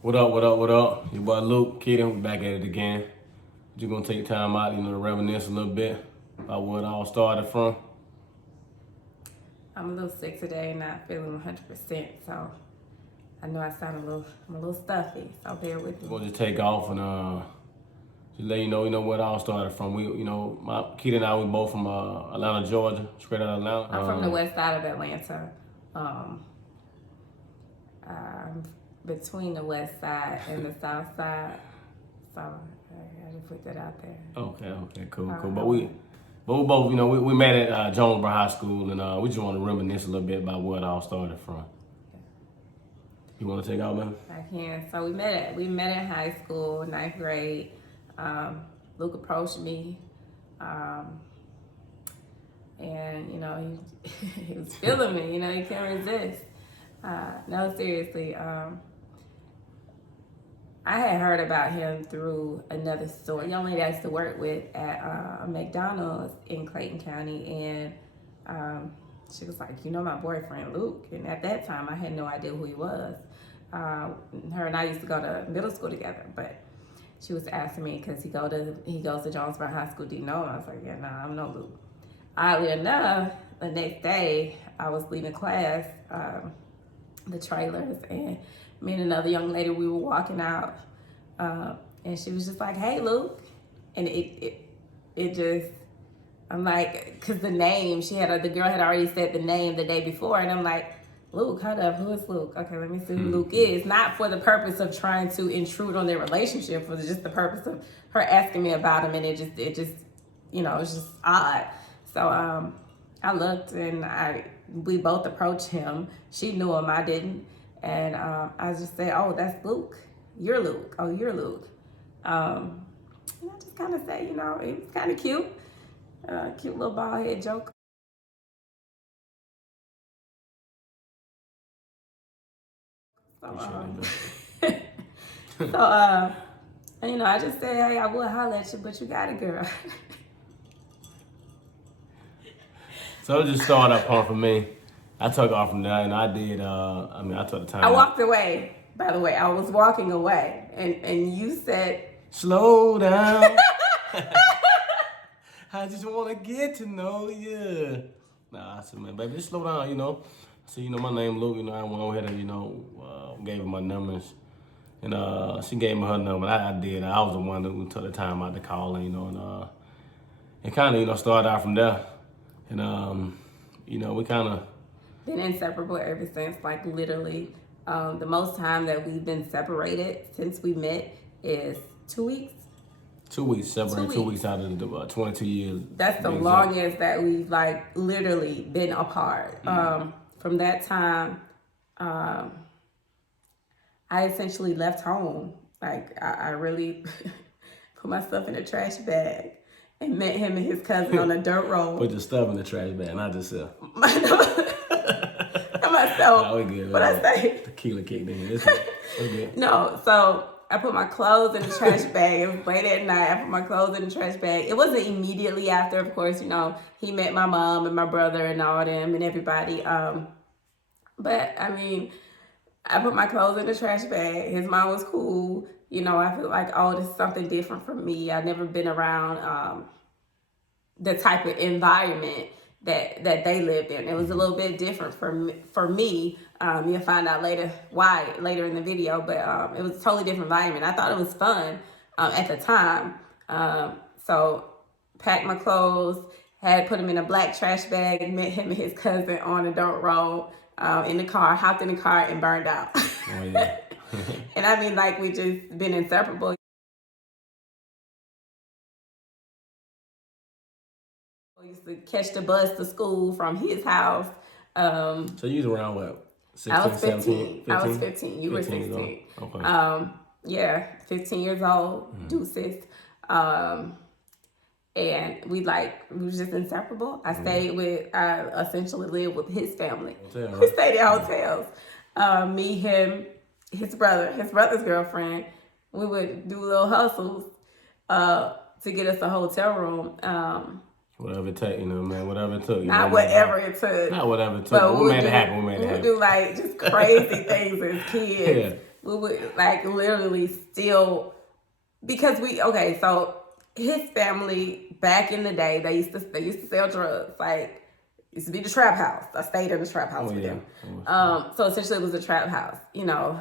What up, what up, what up? Your boy Luke, Kidden, we back at it again. Just gonna take time out, to reminisce a little bit about where it all started from. I'm a little sick today, not feeling 100%, so I know I'm a little stuffy, so bear with me. We're gonna just take off and just let you know where it all started from. My Kid and I, we both from Atlanta, Georgia, straight out of Atlanta. I'm from the west side of Atlanta. I'm between the west side and the south side, so I just put that out there. Okay, cool. But we both, we met at Jonesboro High School, and we just want to reminisce a little bit about where it all started from. You want to take out, man? I can. So we met in high school, 9th grade. Luke approached me, and he was feeling me. He can't resist. No, seriously. I had heard about him through another story. A young lady I used to work with at McDonald's in Clayton County, and she was like, my boyfriend Luke. And at that time, I had no idea who he was. Her and I used to go to middle school together, but she was asking me because he goes to Jonesboro High School. Do you know him? I was like, yeah, nah, I'm no Luke. Oddly enough, the next day I was leaving class, the trailers, and me and another young lady, we were walking out, and she was just like, "Hey, Luke," and it just, I'm like, cause the name the girl had already said the name the day before, and I'm like, Luke, hold up, who is Luke? Okay, let me see who Luke is. Not for the purpose of trying to intrude on their relationship, for just the purpose of her asking me about him, and it just, it was just odd. So I looked, and we both approached him. She knew him, I didn't, and I just said, "Oh, that's Luke. You're Luke. Oh, you're Luke." And I just kind of say, it was kind of cute, cute little bald head joke. So, I just said, "Hey, I will holler at you, but you got it, girl." So it just started up on for me. I took off from there, and I did. I took the time. I walked away. By the way, I was walking away, and you said, "Slow down." I just want to get to know you. Nah, I said, man, baby, just slow down, I said, my name Luke, I went over here and, gave her my numbers. And she gave me her number. I did. I was the one who took the time out to call her, and it kind of, started out from there. And, we kind of been inseparable ever since, like literally. The most time that we've been separated since we met is 2 weeks. 2 weeks, separated 2 weeks out of the 22 years. That's the longest that we've like literally been apart. From that time, I essentially left home. Like I really put my stuff in a trash bag and met him and his cousin on a dirt road. Put your stuff in the trash bag, not yourself. Myself. No, we good. What I say? Tequila kicked in. It's good. No, so I put my clothes in the trash bag. It was late at night. I put my clothes in the trash bag. It wasn't immediately after, of course, he met my mom and my brother and all them and everybody. But I mean, I put my clothes in the trash bag. His mom was cool. I feel like, oh, this is something different from me. I've never been around the type of environment that they lived in. It was a little bit different for me. You'll find out why later in the video, but it was a totally different environment. I thought it was fun at the time. So packed my clothes, put them in a black trash bag, and met him and his cousin on a dirt road in the car, hopped in the car and burned out. Oh, yeah. And I mean, like, we just been inseparable. I used to catch the bus to school from his house. So you was around what? 16, I was 15. 17, I was 15. You 15 were 16. Okay. Yeah, 15 years old, deuces. And we were just inseparable. I essentially lived with his family. Hotel, right? We stayed at hotels. Me, him, his brother's girlfriend. We would do little hustles to get us a hotel room. Whatever it took, man. Whatever it took. Not whatever it took. Not whatever it took. But we made it happen. We made it happen. We would do just crazy things as kids. we would like literally steal because so his family back in the day they used to sell drugs. Like used to be the trap house. I stayed in the trap house with them. So essentially it was a trap house. You know,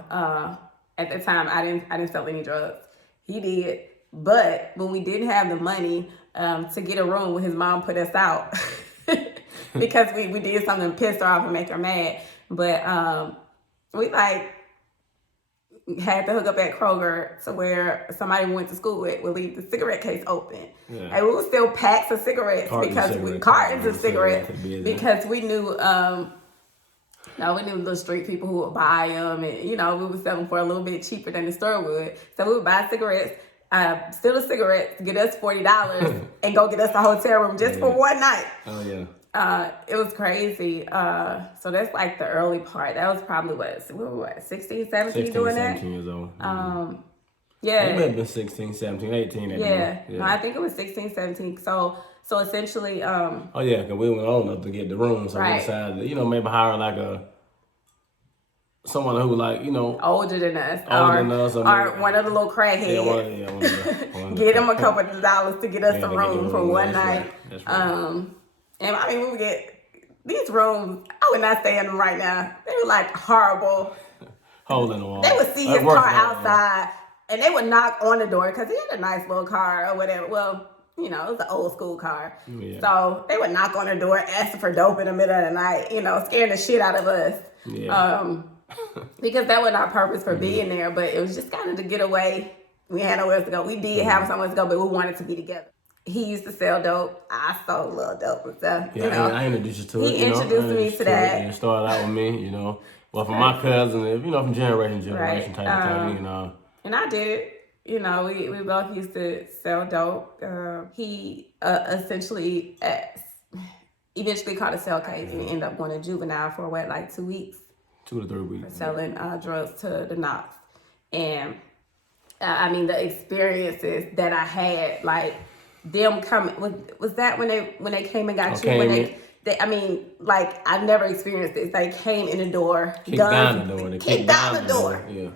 at the time I didn't sell any drugs. He did. But when we didn't have the money to get a room when his mom put us out because we did something pissed her off and make her mad. But we like had to hook up at Kroger to where somebody we went to school with would leave the cigarette case open. Yeah. And we would steal packs of cigarettes cartons of cigarettes because we knew we knew little street people who would buy them, and we would sell them for a little bit cheaper than the store would. So we would buy cigarettes, steal the cigarettes, get us $40, and go get us a hotel room just for one night. Oh yeah. It was crazy. So that's like the early part. That was probably we were 16, 17 doing that? 17 years old. Yeah. It may have been 16, 17, 18. Yeah. No, I think it was 16, 17. So essentially. Oh yeah, because we went old enough to get the room, so we decided to, maybe hire like someone who older than us, or one of the little crackheads. Get them a couple of dollars to get us a room for one night. Right. That's right. And I mean, we would get these rooms. I would not stay in them right now. They were like horrible. Hole in the wall. They would see his car outside, and they would knock on the door because he had a nice little car or whatever. Well, it was an old school car. Yeah. So they would knock on the door, asking for dope in the middle of the night. Scaring the shit out of us. Yeah. Because that was our purpose for being there, but it was just kind of to get away. We had nowhere else to go. We did have somewhere to go, but we wanted to be together. He used to sell dope. I sold a little dope and stuff. Yeah, I introduced you to it. He introduced me to that. And it started out with me, Well, from my cousin, from generation to generation type of thing, And I did. We both used to sell dope. He essentially eventually caught a cell case and ended up going to juvenile for 2 weeks? 2 to 3 weeks. For selling drugs to the Knox. And the experiences that I had, like them coming, was that when they came and got you? I've never experienced this. They came in the door, kicked down the door. Yeah.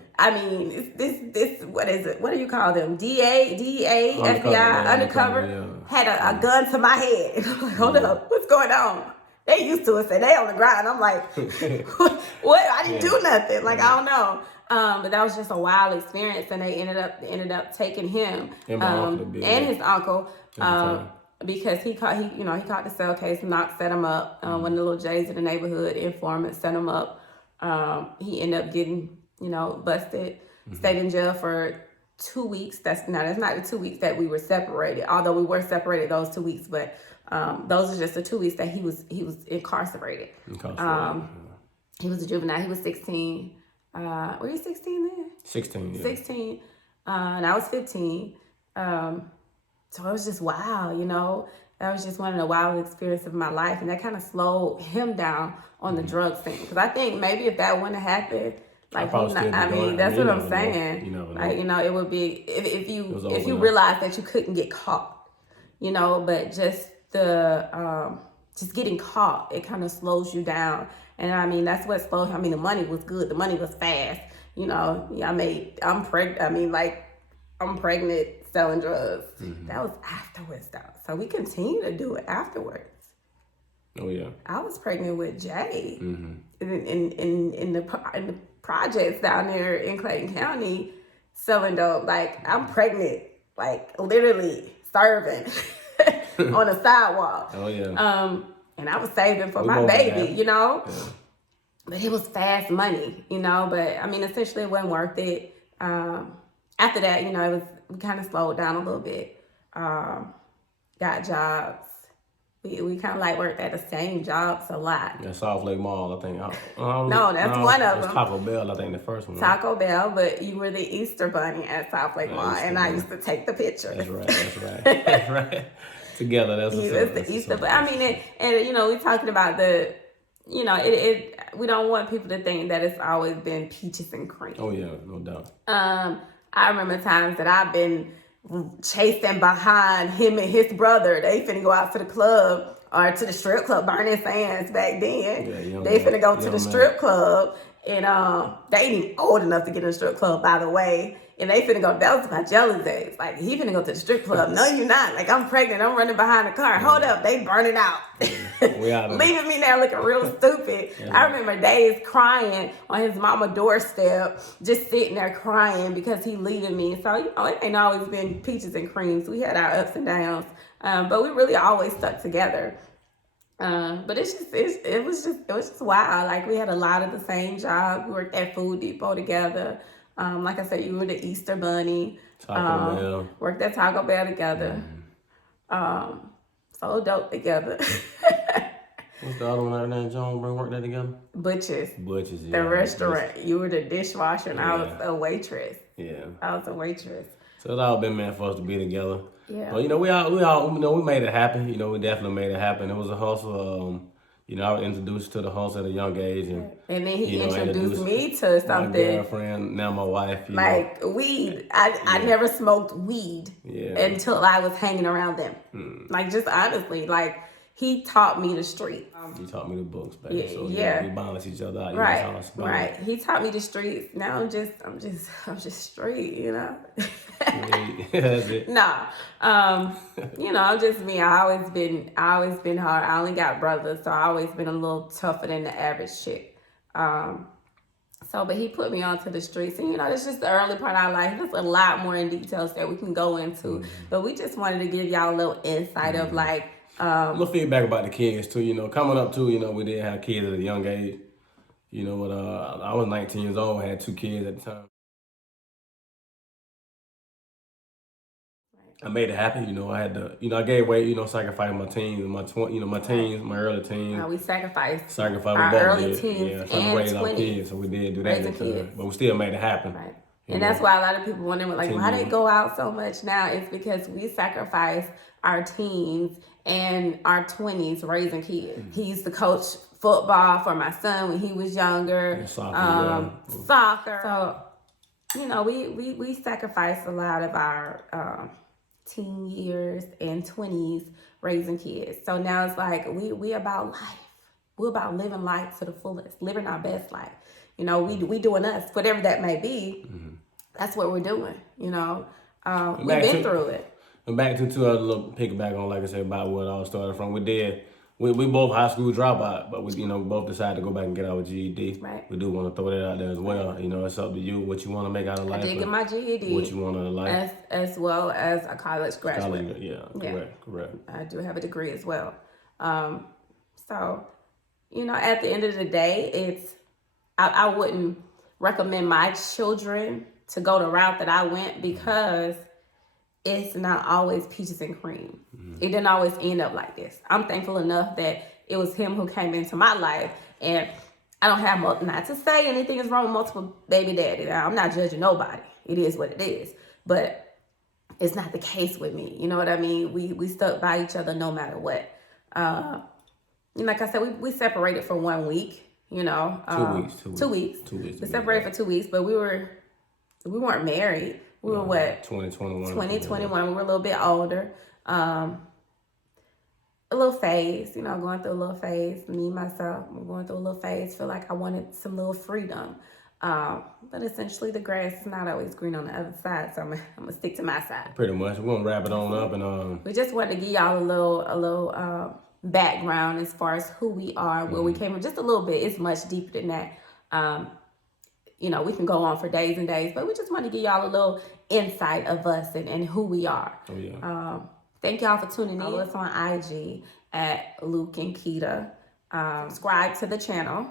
This what is it? What do you call them? DEA, FBI, undercover. Had a gun to my head. I'm like, hold up, what's going on? They used to it, say they on the ground. I'm like, what? I didn't do nothing. Like, I don't know. But that was just a wild experience, and they ended up taking him and his uncle because he caught the cell case. Knox set him up. One of the little J's in the neighborhood informant set him up. He ended up getting busted. Stayed in jail for 2 weeks. That's not the 2 weeks that we were separated. Although we were separated those 2 weeks, but those are just the 2 weeks that he was incarcerated. He was a juvenile. He was 16. Were you 16 then? 16, yeah. 16. And I was 15. So it was just wow, That was just one of the wild experiences of my life. And that kind of slowed him down on the drug scene. Because I think maybe if that wouldn't have happened, that's what I'm saying. It would be, if you realize that you couldn't get caught, but just just getting caught, it kind of slows you down. And that's what slowed him. The money was good. The money was fast. I'm pregnant selling drugs. Mm-hmm. That was afterwards though. So we continued to do it afterwards. Oh yeah. I was pregnant with Jay in the projects down there in Clayton County selling dope. Like I'm pregnant, like literally serving on a sidewalk. Oh yeah. And I was saving for my baby, Yeah. But it was fast money, But essentially it wasn't worth it. After that, we kind of slowed down a little bit. Got jobs. We kind of worked at the same jobs a lot. Yeah, South Lake Mall, I think. No, that's one of them. Taco Bell, I think, the first one. Taco Bell, but you were the Easter Bunny at South Lake Mall, and I used to take the pictures. That's right. That's right. Together, that's the Easter Bunny. And we talking about the, we don't want people to think that it's always been peaches and cream. Oh yeah, no doubt. I remember times that I've been chasing behind him and his brother. They finna go out to the club or to the strip club, Burning Sands back then. Yeah, they finna go to the strip club And they ain't even old enough to get in a strip club, by the way. And they finna go, that was my jealous days. Like, he finna go to the strip club. No, you not. Like, I'm pregnant. I'm running behind the car. Hold up. They burning out. We out of Leaving me there looking real stupid. Yeah. I remember days crying on his mama doorstep, just sitting there crying because he leaving me. So, you know, it ain't always been peaches and creams. We had our ups and downs. But we really always stuck together. But it was just wild. Like, we had a lot of the same jobs. We worked at Food Depot together. Like I said, you were the Easter Bunny. Taco Bell. Worked at Taco Bell together. So dope together. What's the other one out there, John? Bring work that together? Butchers. Butchers, yeah. The restaurant. You were the dishwasher and I was Yeah. a waitress. Yeah. I was a waitress. So it's all been meant for us to be together. Yeah. But, you know, we all, you know, we made it happen. You know, we definitely made it happen. It was a hustle. You know, I was introduced to the hustle at a young age. And then he you know, introduced me to my something. girlfriend, now my wife. You know. Like weed. I never smoked weed until I was hanging around them. Like, just honestly, like, he taught me the street. He taught me the books, baby. Yeah, So yeah. we balance each other out. Right, You know, so right. He taught me the streets. Now I'm just straight, you know. That's it. No, you know, I'm just me. I always been hard. I only got brothers, so I always been a little tougher than the average chick. But he put me onto the streets, and you know, that's just the early part of our life. There's a lot more in details that we can go into, but we just wanted to give y'all a little insight of like. A little feedback about the kids too. You know, coming up too. You know, we did have kids at a young age. You know, I was 19 years old. Had 2 kids at the time. I made it happen. You know, I had to. You know, I gave away. You know, sacrificed my teens, my teens, my early teens. We sacrificed Sacrificed our we both early did. teens Yeah, trying to and raise our 20s. kids. So we did do that. Raising kids. But we still made it happen. Right. You And know? that's why a lot of people wonder, like, why they Continue. go out so much now? It's because we sacrificed our teens and our 20s raising kids. He used to coach football for my son when he was younger. And soccer, Soccer. So, you know, we sacrificed a lot of our teen years and 20s raising kids. So now it's like we about life. We're about living life to the fullest, living our best life. You know, we doing us, whatever that may be. That's what we're doing. You know, we've been through it. And back to a little piggyback on, like I said, about where it all started from. We both high school dropout, but we, you know, both decided to go back and get our GED. Right. We do want to throw that out there as well. You know, it's up to you what you want to make out of life. I did get my GED. What you want out of life. As well as a college graduate. College, yeah, correct. I do have a degree as well. So, you know, at the end of the day, I wouldn't recommend my children to go the route that I went because it's not always peaches and cream. It didn't always end up like this. I'm thankful enough that it was him who came into my life, and I don't have not to say anything is wrong with multiple baby daddies. I'm not judging nobody. It is what it is. But it's not the case with me. You know what I mean? We stuck by each other no matter what. Like I said, we separated for 1 week. You know, 2 weeks. 2 weeks. We separated for 2 weeks, but we weren't married. We were what? 2021. 2021. We were a little bit older. A little phase, you know, going through a little phase. Me, myself, I'm going through a little phase. Feel like I wanted some little freedom. But essentially the grass is not always green on the other side. So I'm gonna stick to my side. Pretty much. We're gonna wrap it on up and we just wanted to give y'all a little background as far as who we are, where we came from, just a little bit. It's much deeper than that. You know, we can go on for days and days, but we just want to give y'all a little insight of us and who we are. Oh, yeah. Thank y'all for tuning in. Follow us on IG at Luke and Keita. Subscribe to the channel.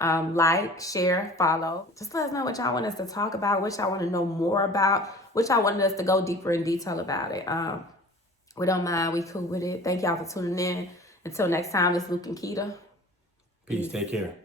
Like, share, follow. Just let us know what y'all want us to talk about, what y'all want to know more about, what y'all wanted us to go deeper in detail about it. We don't mind. We cool with it. Thank y'all for tuning in. Until next time, it's Luke and Keita. Peace. Take care.